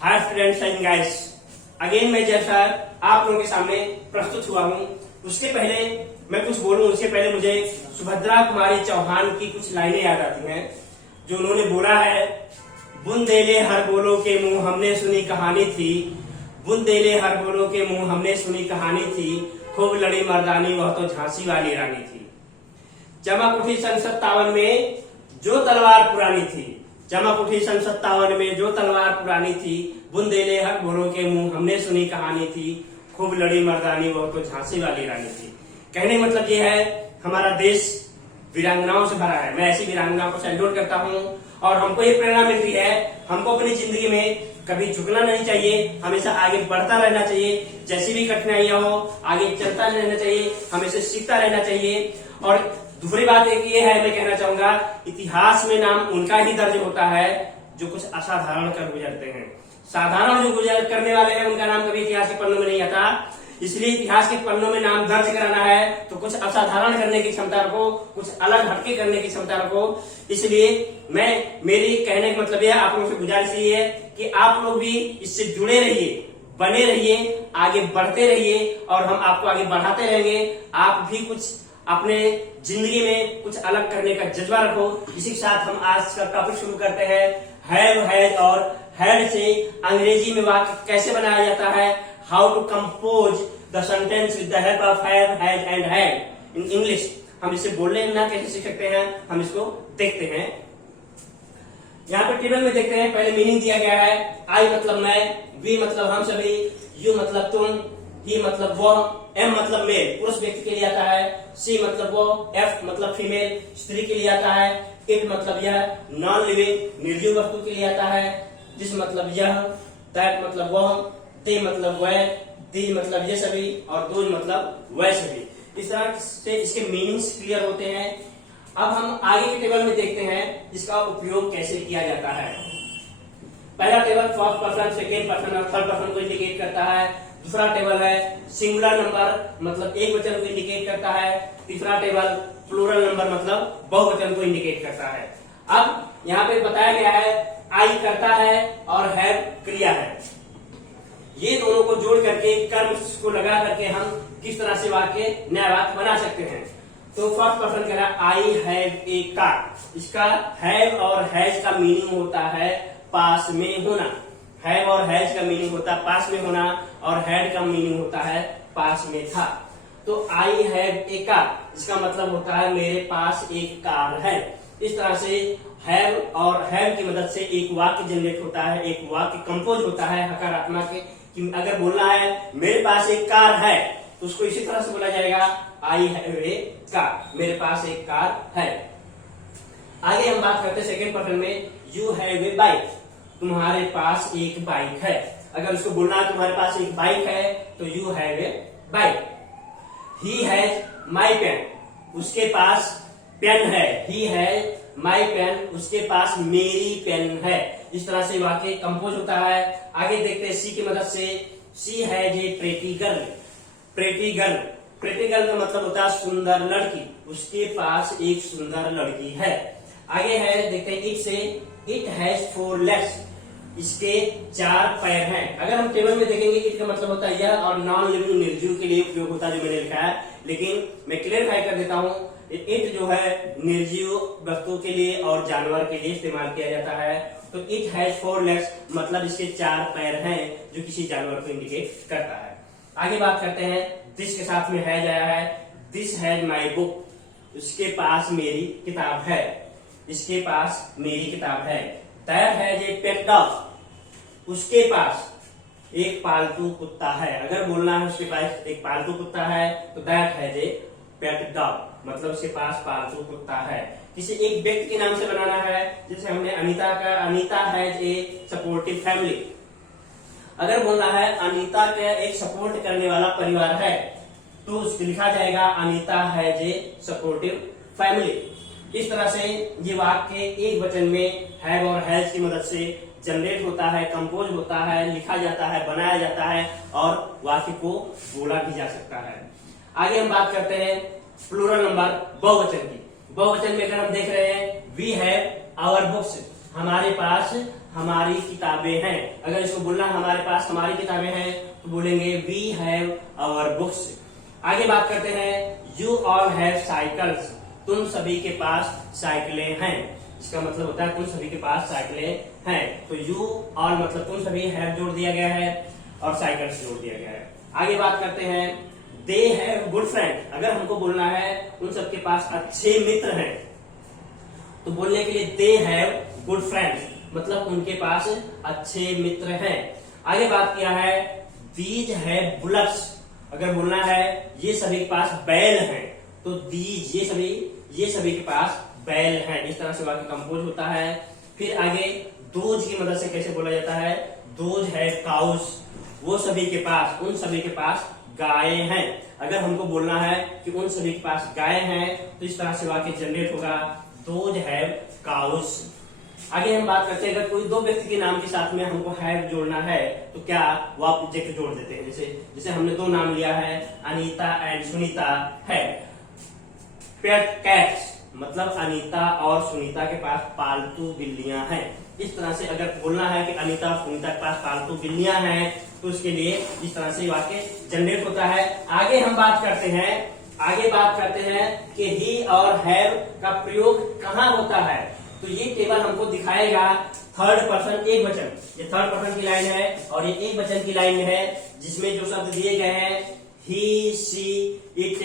Hi friends and guys, again मैं जैसा आप लोगों के सामने प्रस्तुत हुआ हूँ। उसके पहले मैं कुछ बोलूं उसके पहले मुझे सुभद्रा कुमारी चौहान की कुछ लाइनें याद आती हैं जो उन्होंने बोला है। बुंदेले हर बोलो के मुंह हमने सुनी कहानी थी, बुंदेले हर बोलो के मुंह हमने सुनी कहानी थी, खूब लड़ी मर्दानी वह तो झांसी वाली रानी थी। चमक उठी सन 57 में जो तलवार पुरानी थी, चमक उठी सन 57 में जो तलवार पुरानी थी, बुंदेले हर बोलो के मुंह हमने सुनी कहानी थी, खूब लड़ी मर्दानी वह तो झांसी वाली रानी थी। कहने मतलब ये है, हमारा देश वीरांगनाओं से भरा है। मैं ऐसी वीरांगनाओं को सैल्यूट करता हूँ और हमको ये प्रेरणा मिलती है, हमको अपनी जिंदगी में कभी झुकना नहीं चाहिए, हमेशा आगे बढ़ता रहना चाहिए। जैसी भी कठिनाइयां हो आगे चलता रहना चाहिए, हमेशा सीखता रहना चाहिए। और दूसरी बात एक ये है, मैं कहना चाहूंगा, इतिहास में नाम उनका ही दर्ज होता है जो कुछ असाधारण कर गुजरते हैं। साधारण जो गुजर करने वाले हैं उनका नाम कभी इतिहास के पन्नों में नहीं आता। इसलिए इतिहास के पन्नों में नाम दर्ज कराना है तो कुछ असाधारण करने की क्षमता रखो, कुछ अलग हटके करने की क्षमता रखो। इसलिए मेरी कहने का मतलब यह, आप लोगों से गुजारिश ये है कि आप लोग भी इससे जुड़े रहिए, बने रहिए, आगे बढ़ते रहिए और हम आपको आगे बढ़ाते रहेंगे। आप भी कुछ अपने जिंदगी में कुछ अलग करने का जज्बा रखो। इसी के साथ हम आज का टॉपिक शुरू करते हैं। हैव, हैज और हैड से अंग्रेजी में वाक्य कैसे बनाया जाता है, how to compose the sentence with the help of have, has and had in English. हम इसे बोलने ना कैसे सीख सकते हैं, हम इसको देखते हैं। यहाँ पे टेबल में देखते हैं, पहले मीनिंग दिया गया है। आई मतलब मैं, वी मतलब हम सभी, यू मतलब तुम, ही मतलब वह, एम मतलब मेल पुरुष व्यक्ति के लिए आता है, सी मतलब वो, एफ मतलब फीमेल स्त्री के लिए आता है, इट मतलब यह नॉन लिविंग निर्जीव वस्तु के लिए आता है, दिस मतलब यह, दैट मतलब वह, दे मतलब वह, दी मतलब ये सभी और दोज मतलब वह सभी। इस तरह से इसके मीनिंग्स क्लियर होते हैं। अब हम आगे के टेबल में देखते हैं इसका उपयोग कैसे किया जाता है। पहला table first person, second person और थर्ड पर्सन को इंडिकेट करता है। दूसरा टेबल है सिंगुलर नंबर मतलब एक वचन को इंडिकेट करता है। तीसरा टेबल प्लूरल नंबर मतलब बहुवचन को इंडिकेट करता है। अब यहाँ पे बताया गया है आई करता है और हैव क्रिया है। ये दोनों को जोड़ करके कर्म को लगा करके हम किस तरह से वाक्य नया वाक्य बना सकते हैं। तो फर्स्ट पर्सन कह रहा है आई हैव ए कार। इसका हैव और हैज का मीनिंग होता है पास में होना। हैव और हैज का मीनिंग होता है पास में होना और हैड का मीनिंग होता है पास में था। तो आई हैव ए कार, इसका मतलब होता है मेरे पास एक कार है। इस तरह से हैव और हैव की मदद से एक वाक्य जनरेट होता है, एक वाक्य कंपोज होता है हकारात्मक के। कि अगर बोलना है मेरे पास एक कार है तो उसको इसी तरह से बोला जाएगा आई हैव ए कार, मेरे पास एक कार है। आगे हम बात करते हैं सेकेंड पर्सन में, यू हैव ए बाइक, तुम्हारे पास एक बाइक है। अगर उसको बोलना है तुम्हारे पास एक बाइक है तो you have a bike. He has my pen, उसके पास पेन है। ही हैज माई पेन, उसके पास मेरी पेन है। इस तरह से वाक्य कंपोज होता है। आगे देखते हैं सी की मदद से, she has a pretty girl. Pretty girl, pretty girl का मतलब होता है सुंदर लड़की, उसके पास एक सुंदर लड़की है। आगे है देखते हैं इट से, इट हैज 4 legs, इसके 4 पैर हैं। अगर हम टेबल में देखेंगे इट का मतलब होता है यह और नॉन लिविंग निर्जीव के लिए उपयोग होता है जो मैंने लिखा है, लेकिन मैं क्लियरफाई कर देता हूँ। इट जो है निर्जीव वस्तु के लिए और जानवर के लिए इस्तेमाल किया जाता है। तो इट हैज 4 legs मतलब इसके 4 पैर हैं जो किसी जानवर को इंडिकेट करता है। आगे बात करते हैं, दिस के साथ में हैज आया है। दिस हैज माई बुक, उसके पास मेरी किताब है, इसके पास मेरी किताब है। That has a pet dog, उसके पास एक पालतू कुत्ता है। अगर बोलना है उसके पास एक पालतू कुत्ता है तो that has a pet dog मतलब उसके पास पालतू कुत्ता है। किसी एक व्यक्ति के नाम से बनाना है, जैसे हमने अनीता का, Anita has a supportive family. अगर बोलना है अनीता का एक सपोर्ट करने वाला परिवार है तो लिखा जाएगा Anita has a supportive family. इस तरह से ये वाक्य एक वचन में हैव और हैज की मदद से जनरेट होता है, कंपोज होता है, लिखा जाता है, बनाया जाता है और वाक्य को बोला भी जा सकता है। आगे हम बात करते हैं प्लूरल नंबर बहुवचन की। बहुवचन में अगर हम देख रहे हैं वी हैव आवर बुक्स, हमारे पास हमारी किताबें हैं। अगर इसको बोलना हमारे पास हमारी किताबें हैं तो बोलेंगे वी हैव आवर बुक्स। आगे बात करते हैं, यू ऑल हैव साइकिल्स, तुम सभी के पास साइकिलें हैं। इसका मतलब होता है तुम सभी के पास साइकिलें हैं। तो यू ऑल मतलब तुम सभी, हैव जोड़ दिया गया है और साइकिल्स जोड़ दिया गया है। आगे बात करते हैं, दे हैव गुड फ्रेंड। अगर हमको बोलना है उन सबके पास अच्छे मित्र हैं तो बोलने के लिए दे हैव गुड फ्रेंड्स, मतलब उनके पास अच्छे मित्र हैं। आगे बात किया है, दीज हैव बुलक्स। अगर बोलना है ये सभी के पास बैल हैं तो दीज ये सभी के पास बैल हैं। इस तरह से वाक्य कंपोज होता है। फिर आगे दोज की मदद से कैसे बोला जाता है, दोज हैव काउस, वो सभी के पास, उन सभी के पास गाय हैं। अगर हमको बोलना है कि उन सभी के पास गाय हैं तो इस तरह से वाक्य जनरेट होगा, दोज हैव काउस। आगे हम बात करते हैं, अगर कोई दो व्यक्ति के नाम के साथ में हमको हैव जोड़ना है तो क्या वो आप ऑब्जेक्ट जोड़ देते हैं। जैसे हमने दो नाम लिया है, अनीता एंड सुनीता है। पेट कैट्स मतलब अनीता और सुनीता के पास पालतू बिल्लियां हैं। इस तरह से अगर बोलना है कि अनीता और सुनीता के पास पालतू बिल्लियां हैं तो उसके लिए इस तरह से वाक्य जनरेट होता है। आगे हम बात करते हैं कि ही और हैव का प्रयोग कहाँ होता है। तो ये टेबल हमको दिखाएगा थर्ड पर्सन एक वचन। ये थर्ड पर्सन की लाइन है और ये एक वचन की लाइन है, जिसमें जो शब्द दिए गए हैं he, she, it,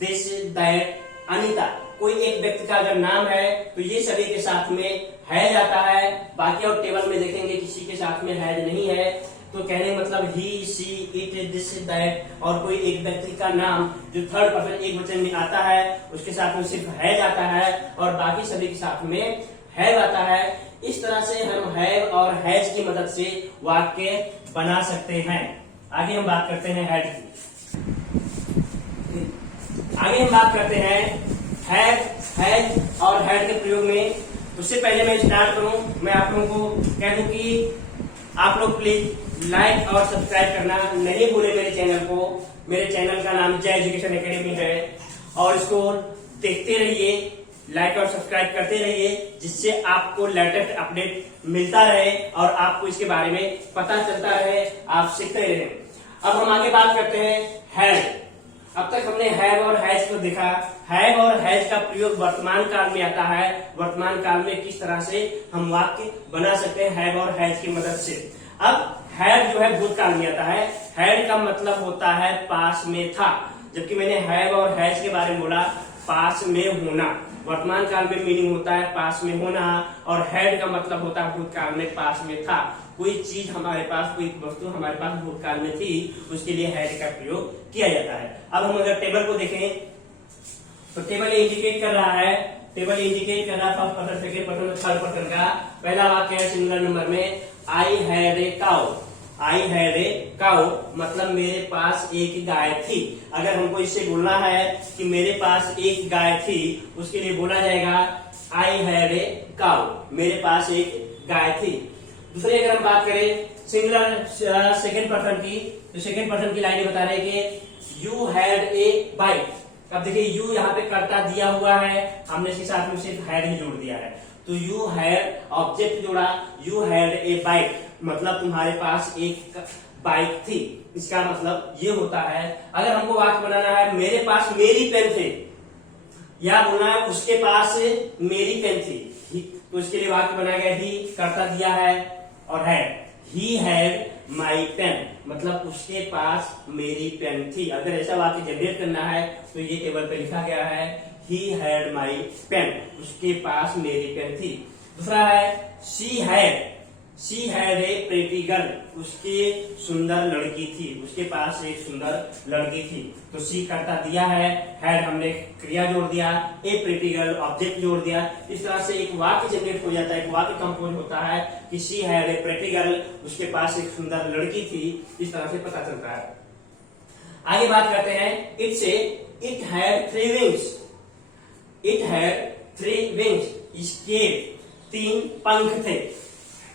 this, that, Anita. कोई एक व्यक्ति का अगर नाम है तो ये सभी के साथ में हैज आता है। बाकी और टेबल में देखेंगे किसी के साथ में हैज नहीं है। तो कहने मतलब ही, शी, इट, दिस, दैट, और कोई एक व्यक्ति का नाम जो थर्ड पर्सन एक वचन में आता है उसके साथ में सिर्फ हैज आता है और बाकी सभी के साथ में हैव आता है। इस तरह से हम हैव और हैज की मदद से वाक्य बना सकते हैं। आगे हम बात करते हैं हैड की। आगे हम बात करते हैं हैव, हैज और हैड के प्रयोग में। उससे पहले मैं स्टार्ट करूं, मैं आप लोगों को कह दूं कि आप लोग प्लीज लाइक और सब्सक्राइब करना नहीं भूले मेरे चैनल को। मेरे चैनल का नाम जय एजुकेशन एकेडमी है और इसको देखते रहिए, लाइक और सब्सक्राइब करते रहिए, जिससे आपको लेटेस्ट अपडेट मिलता रहे और आपको इसके बारे में पता चलता रहे, आप सीखते रहे। अब हम आगे बात करते हैं हैड। अब तक हमने हैव और हैज को देखा। हैव और हैज का प्रयोग वर्तमान काल में आता है। वर्तमान काल में किस तरह से हम वाक्य बना सकते हैं हैव और हैज की मदद से। अब हैव जो है भूतकाल में आता है। हैड का मतलब होता है पास में था, जबकि मैंने हैव और हैज के बारे में बोला पास में होना। वर्तमान काल में मीनिंग होता है पास में होना और हैड का मतलब होता है भूतकाल में पास में था। कोई चीज हमारे पास, कोई वस्तु हमारे पास भूतकाल में थी, उसके लिए हैड का प्रयोग किया जाता है। अब हम अगर टेबल को देखें तो टेबल इंडिकेट कर रहा है, first person, second person, third person का। पहला वाक्य है सिंगुलर नंबर में, I had a cow. I had a cow मतलब मेरे पास एक गाय थी। अगर हमको इससे बोलना है कि मेरे पास एक गाय थी, उसके लिए बोला जाएगा आई हैड ए काउ, मेरे पास एक गाय थी। दूसरी अगर हम बात करें सिंगुलर सेकंड पर्सन की, तो सेकंड पर्सन की लाइन बता रहे कि यू हैड ए बाइक। अब देखिए यू यहाँ पे कर्ता दिया हुआ है, हमने इसके साथ में सिर्फ हैड ही जोड़ दिया है। तो यू हैड ऑब्जेक्ट जोड़ा, यू हैड ए बाइक मतलब तुम्हारे पास एक बाइक थी। इसका मतलब ये होता है, अगर हमको वाक्य बनाना है मेरे पास मेरी पेन थी, या बोलना है उसके पास मेरी पेन थी, तो इसके लिए वाक्य बनाया गया ही, कर्ता दिया है और had. He had my pen मतलब उसके पास मेरी पेन थी। अगर ऐसा वाक्य जनरेट करना है तो ये टेबल पे लिखा गया है ही हैड माई पेन, उसके पास मेरी पेन थी। दूसरा है she had a pretty girl, उसकी सुंदर लड़की थी, उसके पास एक सुंदर लड़की थी। तो शी कर्ता दिया है, हैड हमने क्रिया जोड़ दिया, ए प्रेटी गर्ल ऑब्जेक्ट जोड़ दिया। इस तरह से एक वाक्य जनरेट हो जाता है, एक वाक्य कंपोज होता है कि she had a pretty girl, उसके पास एक सुंदर लड़की थी। इस तरह से पता चलता है। आगे बात करते हैं इट से, it had three wings. It had three wings, इसके 3 पंख थे।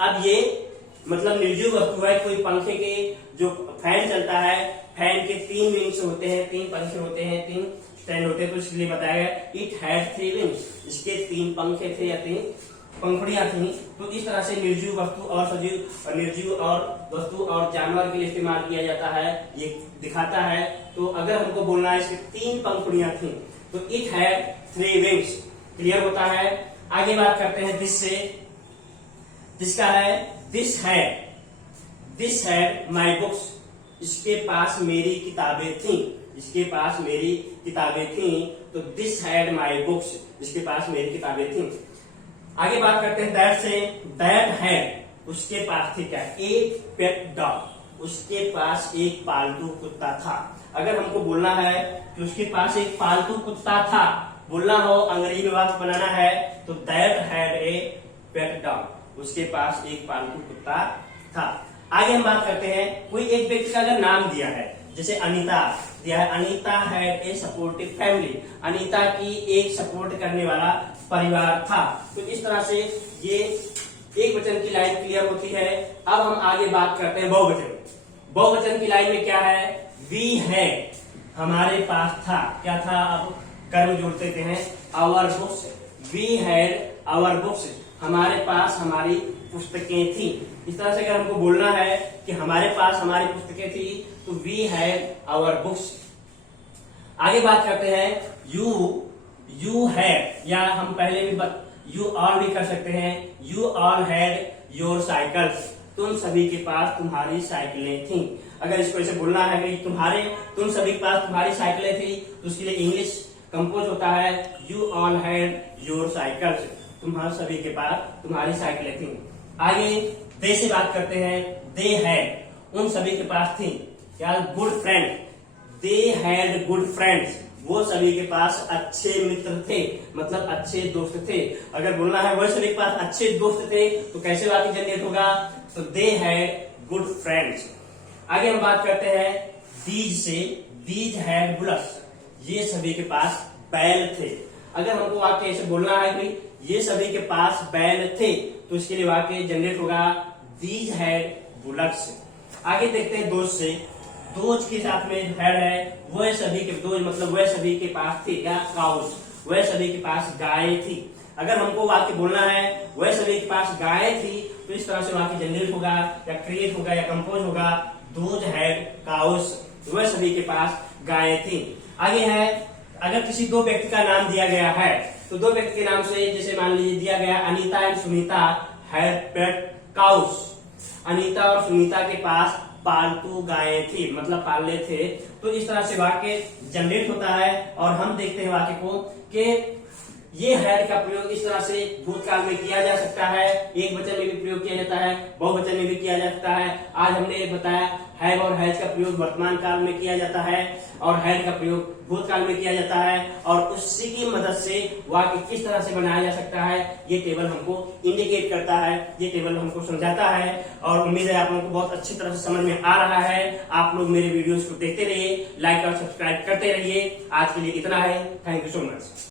अब ये मतलब निर्जीव वस्तु है, कोई पंखे के जो फैन चलता है, फैन के 3 विंग्स होते हैं, 3 पंखे होते हैं, 3 स्टैंड होते हैं, तो इसलिए बताया गया इट हैड 3 विंग्स, इसके 3 पंखे थे या 3 पंखुड़ियां थी, तो इस तरह से निर्जीव वस्तु और सजीव और निर्जीव और वस्तु और जानवर के लिए इस्तेमाल किया जाता है, ये दिखाता है। तो अगर हमको बोलना है इसकी 3 पंखुड़ियां थी, तो इट हैड 3 विंग्स, क्लियर होता है। आगे बात करते हैं दिस से। दिस का है दिस हैड माई बुक्स, इसके पास मेरी किताबें थी, इसके पास मेरी किताबें थी। तो दिस हैड माई बुक्स, इसके पास मेरी किताबें थी। आगे बात करते हैं दैट से। दैट हैड, उसके पास थी क्या, एक पेट डॉग, उसके पास एक पालतू कुत्ता था। अगर हमको बोलना है कि उसके पास एक पालतू कुत्ता था, बोलना हो अंग्रेजी में वाक्य बनाना है, तो that had a pet dog, उसके पास एक पालतू कुत्ता था। आगे हम बात करते हैं कोई एक व्यक्ति का अगर नाम दिया है, जैसे अनीता दिया है, Anita had a supportive family, Anita की एक सपोर्ट करने वाला परिवार था। तो इस तरह से ये एक वचन की लाइन क्लियर होती है। अब हम आगे बात करते हैं बहुवचन। बहुवचन की लाइन में क्या है, वी हैड, हमारे पास था, क्या था, अब कर्म जोड़ते हैं, our books, we had our books, हमारे पास हमारी पुस्तकें थी। इस तरह से अगर हमको बोलना है कि हमारे पास हमारी पुस्तकें थी, तो वी हैड आवर बुक्स। आगे बात करते हैं यू हैड, या हम पहले भी यू ऑल भी कर सकते हैं, you all had your cycles, तुम सभी के पास तुम्हारी साइकिलें थी। अगर इसको ऐसे बोलना है कि तुम सभी के पास तुम्हारी साइकिलें थी, तो उसके लिए इंग्लिश कंपोज होता है you all had your cycles, तुम्हारे सभी के पास तुम्हारी साइकिलें थी। आगे दे से बात करते हैं। दे हैड, उन सभी के पास थी क्या, good friend, they had good friends, वो सभी के पास अच्छे मित्र थे, मतलब अच्छे दोस्त थे। अगर बोलना है वो सभी के पास अच्छे दोस्त थे, तो कैसे वाक्य जनरेट होगा, तो दे हैड गुड फ्रेंड्स। आगे हम बात करते हैं दीज से। दीज हैड बुल्स, ये सभी के पास बैल थे। अगर हमको वाक्य ऐसे बोलना है कि ये सभी के पास बैल थे, तो इसके लिए वाक्य जनरेट होगा दीज हैड बुल्स। आगे देखते हैं दोज से। दोज के साथ में हैड है, वह सभी के, दोज मतलब वह सभी के पास थी या काउस, वह सभी के पास गाय थी। अगर हमको वाक्य बोलना है वह सभी के पास गाय थी, तो इस तरह से वाक्य जनरेट होगा या क्रिएट होगा या कंपोज होगा दोज हैड काउस, वह सभी के पास गाय थी। आगे है अगर किसी 2 व्यक्ति का नाम दिया गया है, तो 2 व्यक्ति के नाम से, जैसे मान लीजिए दिया गया Anita and Sunita had pet cows, Anita और सुनीता के पास पालतू गायें थी, मतलब पाले थे। तो इस तरह से वाक्य जनरेट होता है। और हम देखते हैं वाक्य को कि ये हैड का प्रयोग इस तरह से भूतकाल में किया जा सकता है, एक वचन में भी प्रयोग किया जाता है, बहुवचन में भी किया जा सकता है। आज हमने बताया हैव और हैज का प्रयोग वर्तमान काल में किया जाता है और हैड का प्रयोग भूतकाल में किया जाता है, और उसी की मदद से वाक्य किस तरह से बनाया जा सकता है, ये टेबल हमको इंडिकेट करता है, ये टेबल हमको समझाता है। और उम्मीद है आप लोगों को बहुत अच्छी तरह से समझ में आ रहा है। आप लोग मेरे वीडियोस को देखते रहिए, लाइक और सब्सक्राइब करते रहिए। आज के लिए इतना है, थैंक यू सो मच।